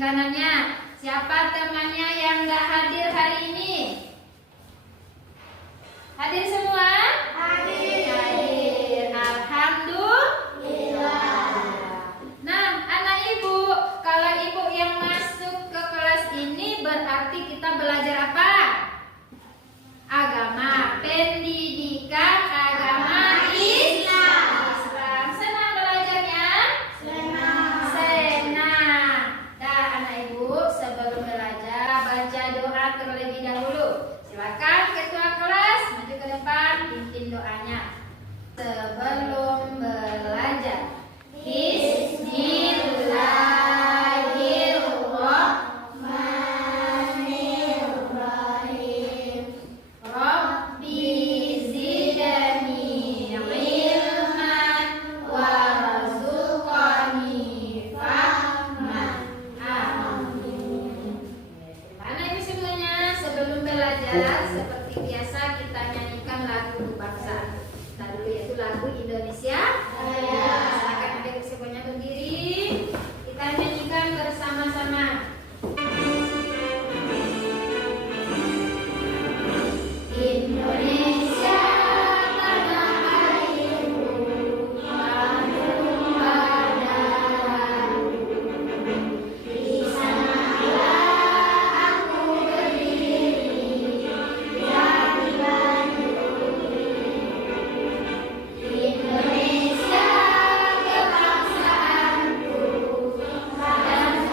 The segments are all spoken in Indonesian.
samping kanannya. Siapa temannya yang nggak hadir hari ini? Hadir semua? Hadir. Hadir. Alhamdulillah. Nah, anak ibu, kalau ibu yang masuk ke kelas ini berarti kita belajar apa? Agama, pendidikan agama Islam. Senang belajarnya? Senang. Nah, anak ibu, sebelum belajar baca doa terlebih dahulu. Silakan ketua kelas maju ke depan, pimpin doanya. Sebelum belajar, Bismillahirrahmanirrahim. Rabbi zidni ilman warzuqni fahman. Amin. Anak ibu semuanya, sebelum belajar seperti biasa kita nyanyikan lagu kebangsaan kita dulu, yaitu lagu Indonesia Raya. Silakan adik semuanya berdiri, kita nyanyikan bersama-sama. Indonesia tanah airku, lambung badanku, di sanalah aku berdiri, dari Banyuwangi. Indonesia kebangsaanku dan tanah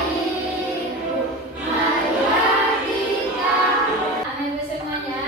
airku, marilah kita. Anak ibu semuanya,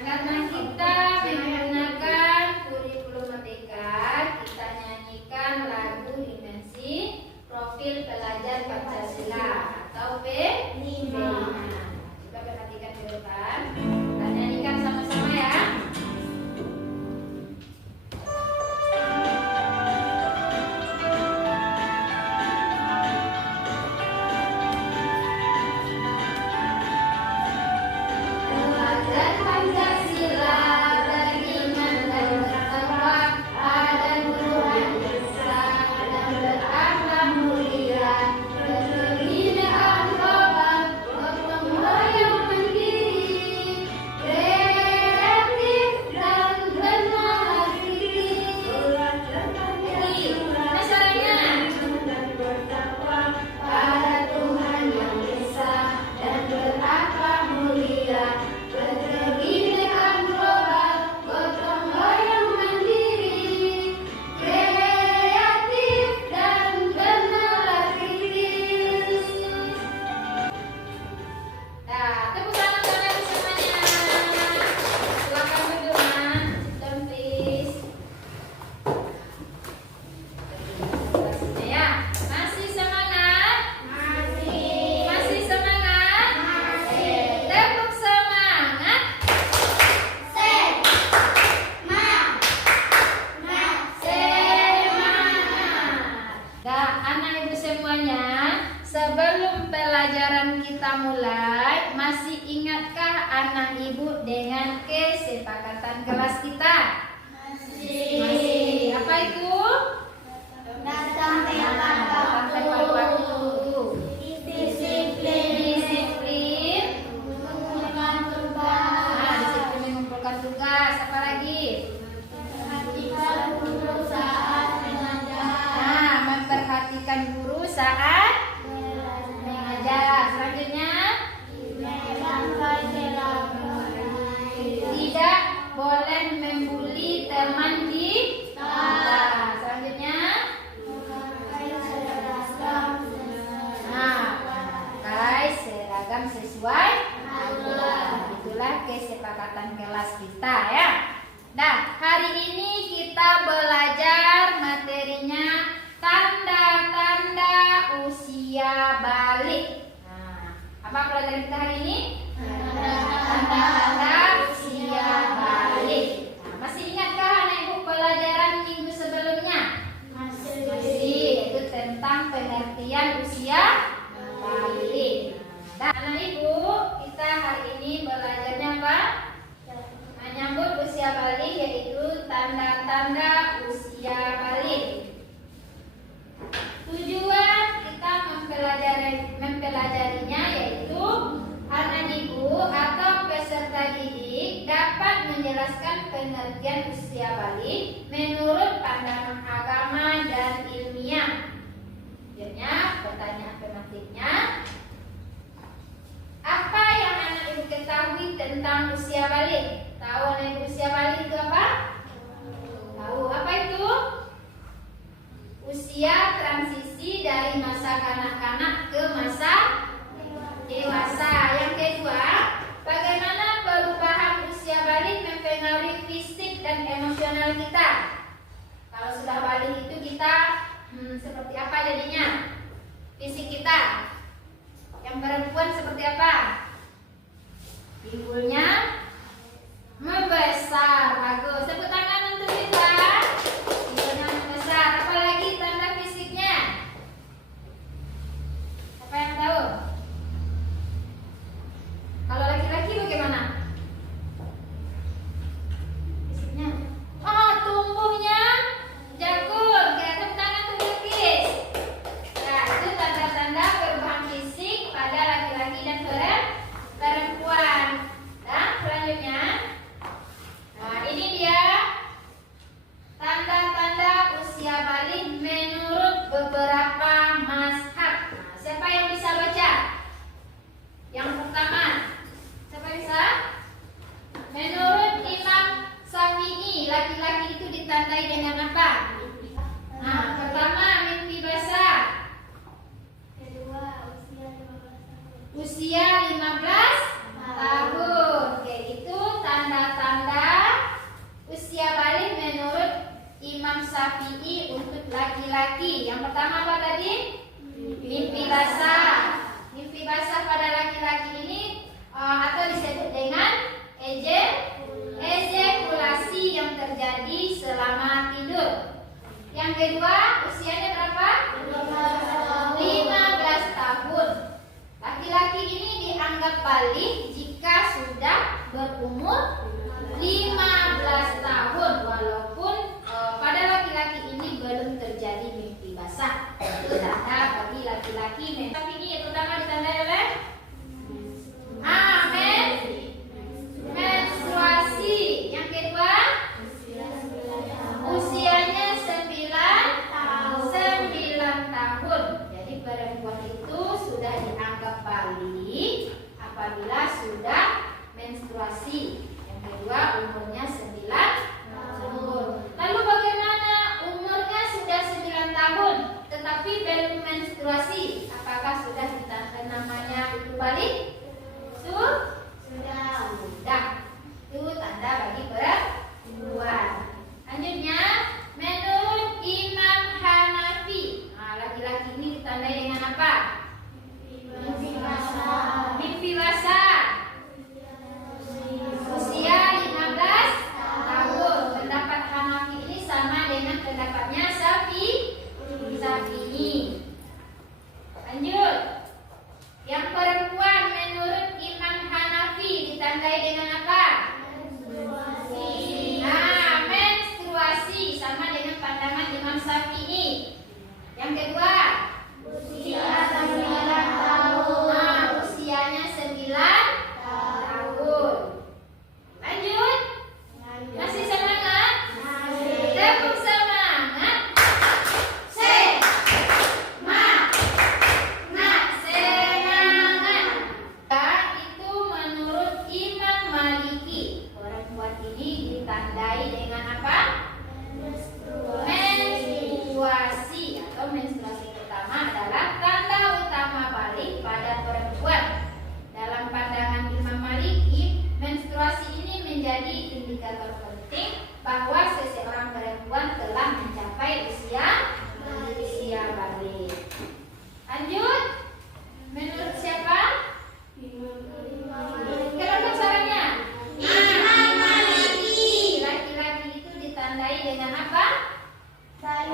karena kita menggunakan kurikulum merdeka, kita nyanyikan lagu dimensi profil pelajar Pancasila atau P5. Coba perhatikan ke depan, kita nyanyikan sama-sama ya. Pelajar Pancasila beriman dan bertakwa, ada Tuhan Esa dan berakhlak mulia, berkebinaan global, gotong royong mandiri, kreatif dan benar kritis. Nah, caranya pada Tuhan yang Esa dan berakhlak mulia, berkebinaan global, gotong royong mandiri, kreatif dan benar kritis. Nah, tepuk tangan kalian semuanya. Silakan duduk, Mas. Sit down, please. Kelasnya ya. Masih semangat? Masih semangat? Tepuk semangat. Semangat. Nah, anak ibu semuanya, sebelum pelajaran kita mulai, masih ingatkah anak ibu dengan kesepakatan kelas kita? Masih. Apa itu? Datang tepat waktu. Disiplin. Nah, disiplin mengumpulkan tugas. Apa lagi? Nah, memperhatikan guru saat mengajar. Selanjutnya, tidak boleh membuli teman kita. Selanjutnya, nah, pakai seragam sesuai aturan. Itulah kesepakatan kelas kita ya. Nah, hari ini kita belajar materinya tanda-tanda usia balik. Nah, apa pelajaran kita hari ini? Tanda-tanda usia balik. Nah, masih ingatkah anak ibu pelajaran minggu sebelumnya? Masih. Itu tentang pengertian usia balik. Nah, anak ibu, kita hari ini belajarnya apa? Menyambut usia balik, yaitu tanda-tanda usia balik. Tujuan pertanyaan afirmatifnya. Apa yang anak ibu ketahui tentang usia balik? Tahu anak ibu usia balik itu apa? Tahu. Apa itu? Usia transisi dari masa kanak-kanak ke masa dewasa. Yang kedua, bagaimana perubahan usia balik mempengaruhi fisik dan emosional kita? Kalau sudah balik itu kita seperti apa jadinya? Fisik kita. Yang perempuan seperti apa? Pinggulnya membesar. Bagus. Tepuk tangan untuk kita. Pinggulnya membesar. Apalagi tanda fisiknya? Apa yang tahu? Kalau laki-laki bagaimana? Fisiknya? Oh, tumbuhnya jagung. Kita tepuk tangan untuk Kis. Nah, itu tanda-tanda perubahan fisik pada laki-laki dan perempuan. Dan selanjutnya, nah ini dia tanda-tanda usia balik menurut beberapa mazhab. Nah, siapa yang bisa baca? Yang pertama, siapa bisa? Menurut Imam Syafi'i, laki-laki itu ditandai dengan apa? Nah, pertama mimpi basah. Usia 15 tahun. Oke, itu tanda-tanda usia balik menurut Imam Syafi'i untuk laki-laki. Yang pertama apa tadi? Mimpi basah. Mimpi basah pada laki-laki ini atau disebut dengan ejakulasi yang terjadi selama tidur. Yang kedua, usianya berapa? 15 tahun. Laki-laki ini dianggap balik jika sudah berumur 15 tahun, walaupun pada laki-laki ini belum terjadi mimpi basah. Itu tanda bagi laki-laki. Tapi ini terutama ditandai oleh menstruasi. Yang kedua, usianya 9 tahun. Jadi perempuan itu sudah dianggap balik apabila sudah menstruasi. Yang kedua, umurnya 9 tahun. Lalu bagaimana umurnya sudah 9 tahun tetapi belum menstruasi? Apakah sudah ditanda namanya itu balik? Sudah. Itu tanda bagi perempuan. Lanjutnya, menurut Imam Hanafi, laki-laki ini ditandai dengan apa? Mimpi basah. Usia 15 tahun. Pendapat Hanafi ini sama dengan pendapatnya Syafi'i. Lanjut. Yang perempuan menurut Imam Hanafi ditandai dengan apa? Menstruasi sama dengan pandangan Imam Syafi'i. Yang kedua, usia 9 tahun. Usianya 9 tahun. Lanjut. Masih semangat? Tepuk semangat. Semangat. Itu menurut Imam Maliki. Perempuan ini ditandai dengan apa? Menstruasi atau menstruasi pertama adalah tanda utama balik pada perempuan. Dalam pandangan Imam Maliki, menstruasi ini menjadi indikator penting bahwa seseorang perempuan telah mencapai usia balik. Lanjut. Menurut siapa? Kelompok suaranya. Imam Maliki. Laki-laki itu ditandai dengan apa? Yang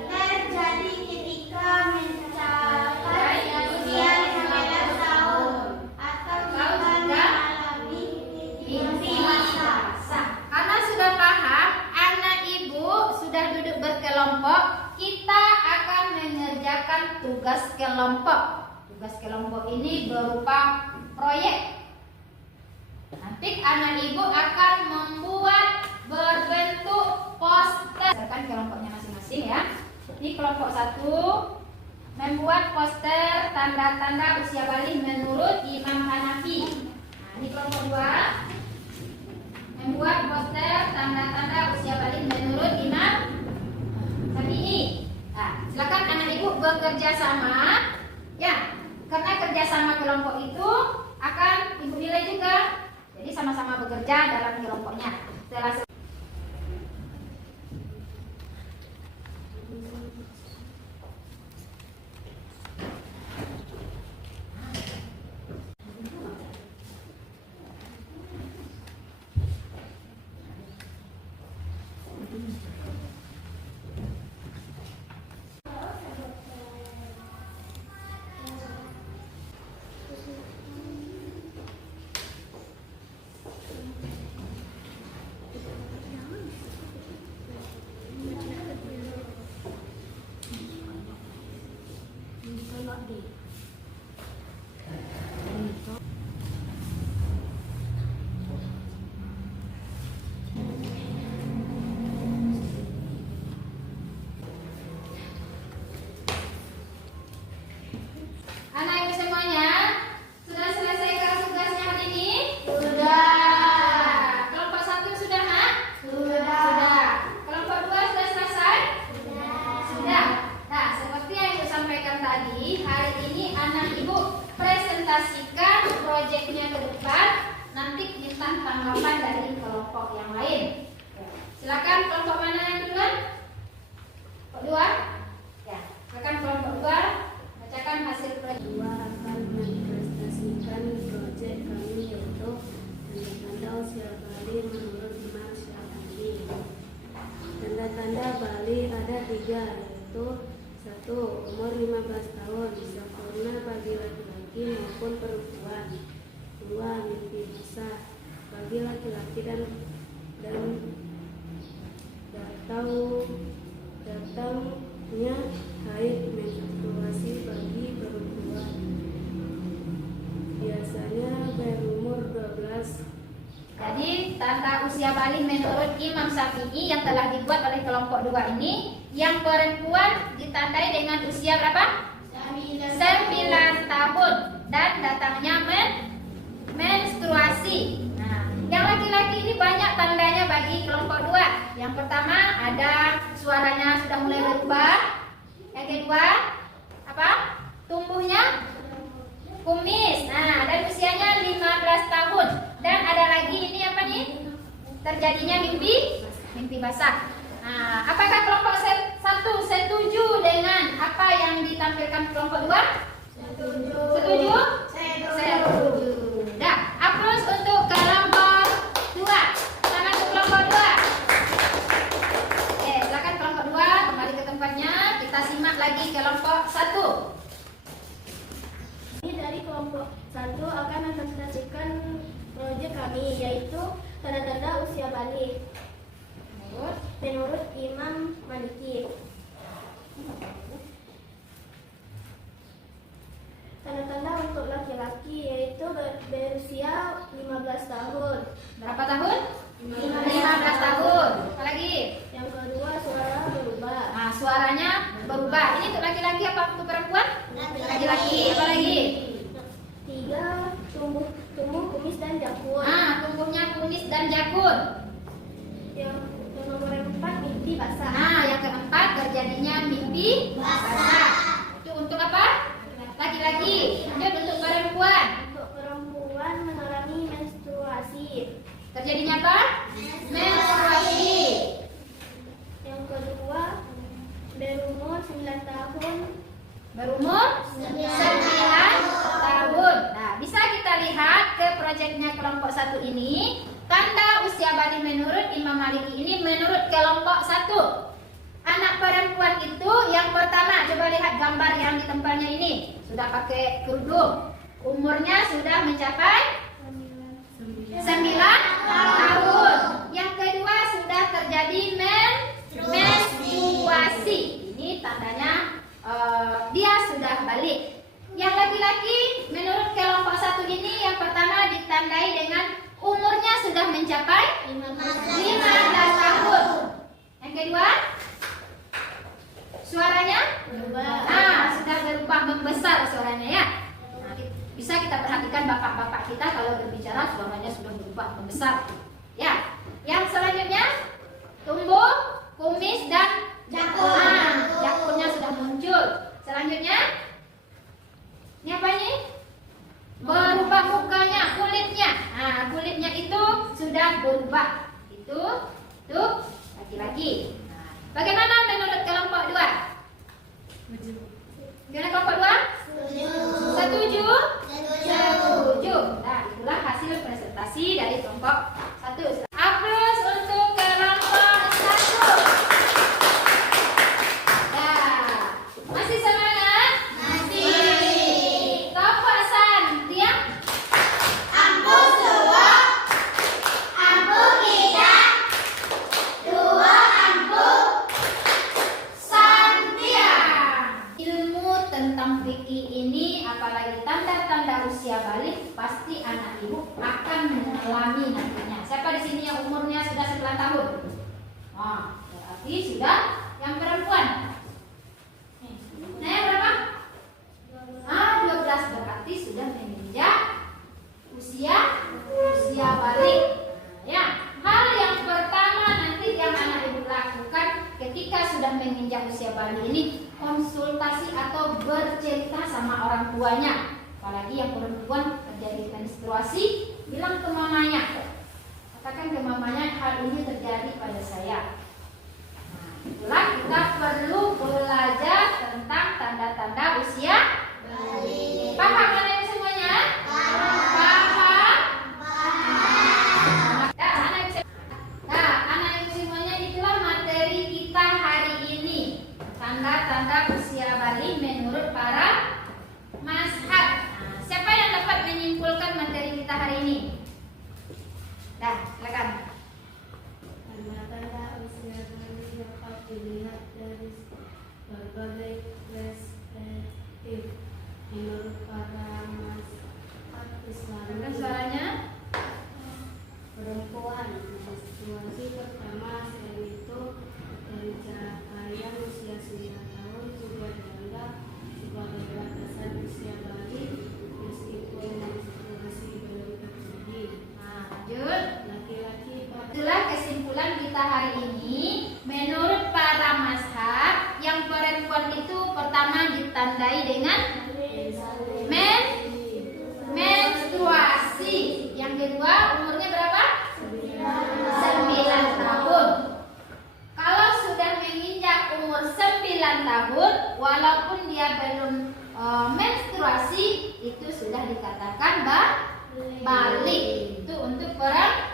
terjadi ketika mencapai usia 15 tahun atau jika mengalami mimpi basah. Karena sudah paham, anak ibu sudah duduk berkelompok, kita akan mengerjakan tugas kelompok. Tugas kelompok ini berupa proyek. Nanti anak ibu akan membuat berbentuk poster. Berdasarkan kelompoknya masing-masing ya. Ini kelompok 1 membuat poster tanda-tanda usia balik menurut Imam Hanafi. Nah, ini kelompok 2 membuat poster tanda-tanda usia balik menurut Imam Syafi'i. Nah, silakan anak ibu bekerja sama, ya, karena kerjasama kelompok itu akan ibu nilai juga. Jadi sama-sama bekerja dalam kelompoknya. Setelah anak ibu semuanya sudah selesaikan tugasnya hari ini? Sudah. Kelompok 1 sudah, Nak? Sudah. Kelompok 2 sudah selesai? Sudah. Sudah. Nah, seperti yang ibu sampaikan tadi, hari ini anak ibu presentasikan proyeknya ke depan. Nanti minta tanggapan dari kelompok yang lain. Silakan kelompok mana yang duluan? Kelompok 2? Ya, silakan kelompok 2 bacakan hasil proyek. Dua akan mempresentasikan proyek kami yaitu tanda-tanda usia Bali menurut Imam Syafi'i. Tanda-tanda Bali ada 3 yaitu 1. Umur 15 tahun sempurna bagi laki-laki maupun perempuan. 2. Mimpi basah bagi laki-laki dan datangnya haid menstruasi bagi perempuan. Biasanya berumur 12. Jadi tanda usia balik menurut Imam Syafi'i yang telah dibuat oleh kelompok 2 ini, yang perempuan ditandai dengan usia berapa? 9 tahun dan datangnya menstruasi. Nah, yang laki-laki ini banyak tandanya bagi kelompok 2. Yang pertama ada suaranya sudah mulai berubah. Yang kedua apa? Tumbuhnya kumis. Nah, dan usianya 15 tahun. Dan ada lagi ini apa nih? Terjadinya mimpi basah. Nah, apakah kelompok 1 setuju dengan apa yang ditampilkan kelompok 2? Setuju? Setuju. Dah, aplaus untuk kelompok 2. Selamat untuk kelompok 2. Oke, silakan kelompok 2 kembali ke tempatnya. Kita simak lagi kelompok 1. Ini dari kelompok 1 akan mempresentasikan proyek kami yaitu tanda-tanda usia balik menurut Imam Maliki. Tanda-tanda untuk laki-laki yaitu berusia 15 tahun. Berapa tahun? 15 tahun. Apa lagi? Yang kedua, suara berubah. Nah, suaranya berubah. Ini untuk laki-laki apa untuk perempuan? Laki-laki. Apa lagi? 3, tumbuh kumis dan jakun. Nah, tumbuhnya kumis dan jakun. Yang nomor 4, mimpi basah. Nah, yang keempat terjadinya mimpi basah. Itu untuk apa? Laki-laki. Lanjut untuk perempuan. Untuk perempuan mengalami menstruasi. Terjadinya apa? Menstruasi. Yang kedua, berumur 9 tahun. Berumur 9 tahun. Nah, bisa kita lihat ke proyeknya kelompok 1 ini. Tanda usia balik menurut Imam Maliki ini menurut kelompok 1. Anak perempuan itu yang pertama, coba lihat gambar yang di tempatnya ini. Sudah pakai kerudung. Umurnya sudah mencapai 9 tahun. Yang kedua sudah terjadi menstruasi. Ini tandanya dia sudah balik. Yang laki-laki menurut kelompok 1 ini yang pertama ditandai dengan umurnya sudah mencapai 15 tahun. Yang kedua Suaranya? Berubah. Nah, sudah berubah membesar suaranya ya. Nah, bisa kita perhatikan bapak-bapak kita kalau berbicara suaranya sudah berubah membesar. Ya. Yang selanjutnya tumbuh, kumis dan Jakun. Nah, jakunnya sudah muncul. Selanjutnya ini apa ini? Berubah mukanya, kulitnya. Nah, kulitnya itu sudah berubah. Itu laki-laki. Nah, bagaimana menurut kelompok 2? Gimana kelompok 2? Setuju? Setuju. Nah, itulah hasil presentasi dari kelompok 1. Aplaus untuk kelompok 1. Nah, masih semangat? Masih. Kelompok Santia? Ampu dua, ampu kita, dua ampu Santia. Ilmu tentang fikih ini, apalagi tanda-tanda usia balik, pasti anak ibu akan mengalami nantinya. Siapa di sini yang umurnya sudah 9 tahun? Nah, berarti sudah yang perempuan. Nah, yang berapa? 12 berarti sudah menginjak usia balik. Nah, ya, hal yang pertama nanti yang anak ibu lakukan ketika sudah menginjak usia balik ini, konsultasi atau bercerita sama orang tuanya. Apalagi yang perempuan terjadi menstruasi, bilang ke mamanya. Katakan ke mamanya, hal ini terjadi pada saya. Nah, itulah kita perlu belajar tentang tanda-tanda usia balik. Paham kan ini semuanya? Paham? Nah, anak ibu semuanya, itulah materi kita hari ini. Tanda-tanda usia balik menurut para mazhab. Nah, siapa yang dapat menyimpulkan materi kita hari ini? Dah, silakan. Tanda-tanda usia balik dapat dilihat dari berbagai perspektif menurut para mazhab Islam. Dengar suaranya? Perempuan, menstruasi pertama, selain itu pencapaian usia 9 tahun juga dianggap sebagai batasan usia balik meskipun menstruasi belum terjadi. Nah, lanjut. Laki-laki Itulah kesimpulan kita hari ini. Menurut para mazhab, yang perempuan itu pertama ditandai dengan menstruasi. Yang kedua, umurnya berapa? 9 tahun. Kalau sudah menginjak umur 9 tahun, walaupun dia belum menstruasi, itu sudah dikatakan balik. Itu untuk perempuan.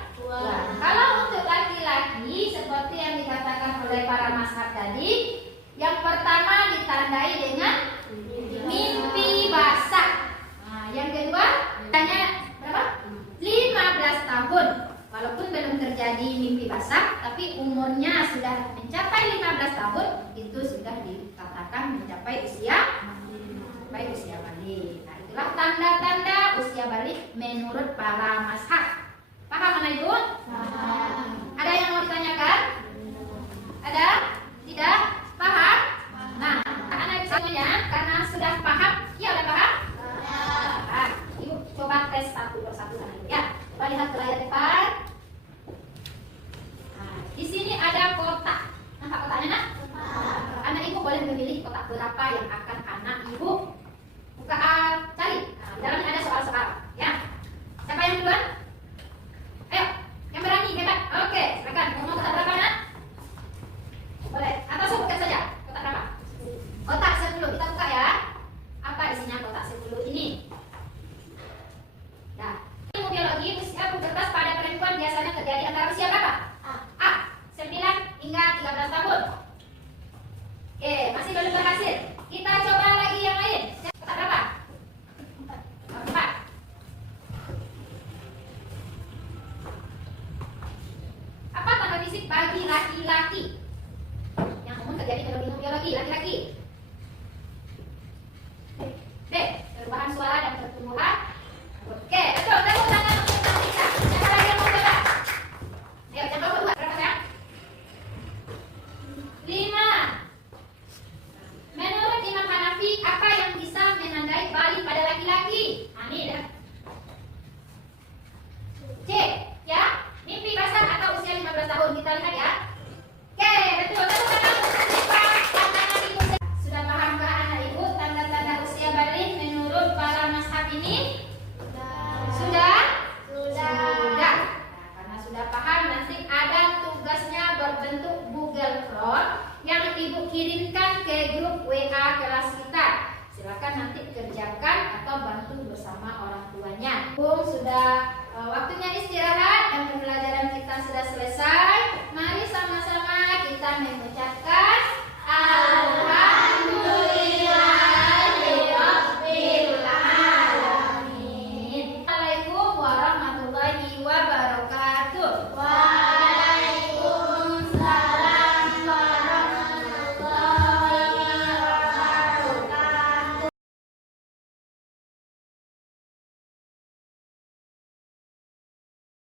Kalau untuk laki-laki, seperti yang dikatakan oleh para mazhab tadi, yang pertama ditandai dengan mimpi basah. Nah, yang kedua, tanya berapa? 15 tahun. Walaupun belum terjadi mimpi basah, tapi umurnya sudah mencapai 15 tahun, itu sudah dikatakan mencapai usia balik. Nah, itulah tanda-tanda usia balik menurut para mazhab. Paham anak ibu? Ada yang mau ditanyakan? Ada? Tidak? Paham? Nah, anak ibu semuanya, karena sudah paham, ya udah paham? Paham. Ibu coba tes satu persatu anak ibu ya. Coba lihat ke layar depan. Nah, di sini ada kotak. Nampak kotaknya, nak? Anak ibu boleh memilih kotak berapa yang akan anak ibu buka cari. Nah, di dalamnya ada soal-soal. Ya. Siapa yang duluan? Ayo, yang berani, hebat. Oke, silakan. Mau kotak berapa, nak? Boleh. Atau sebutkan saja kotak berapa? Kotak 10. Kita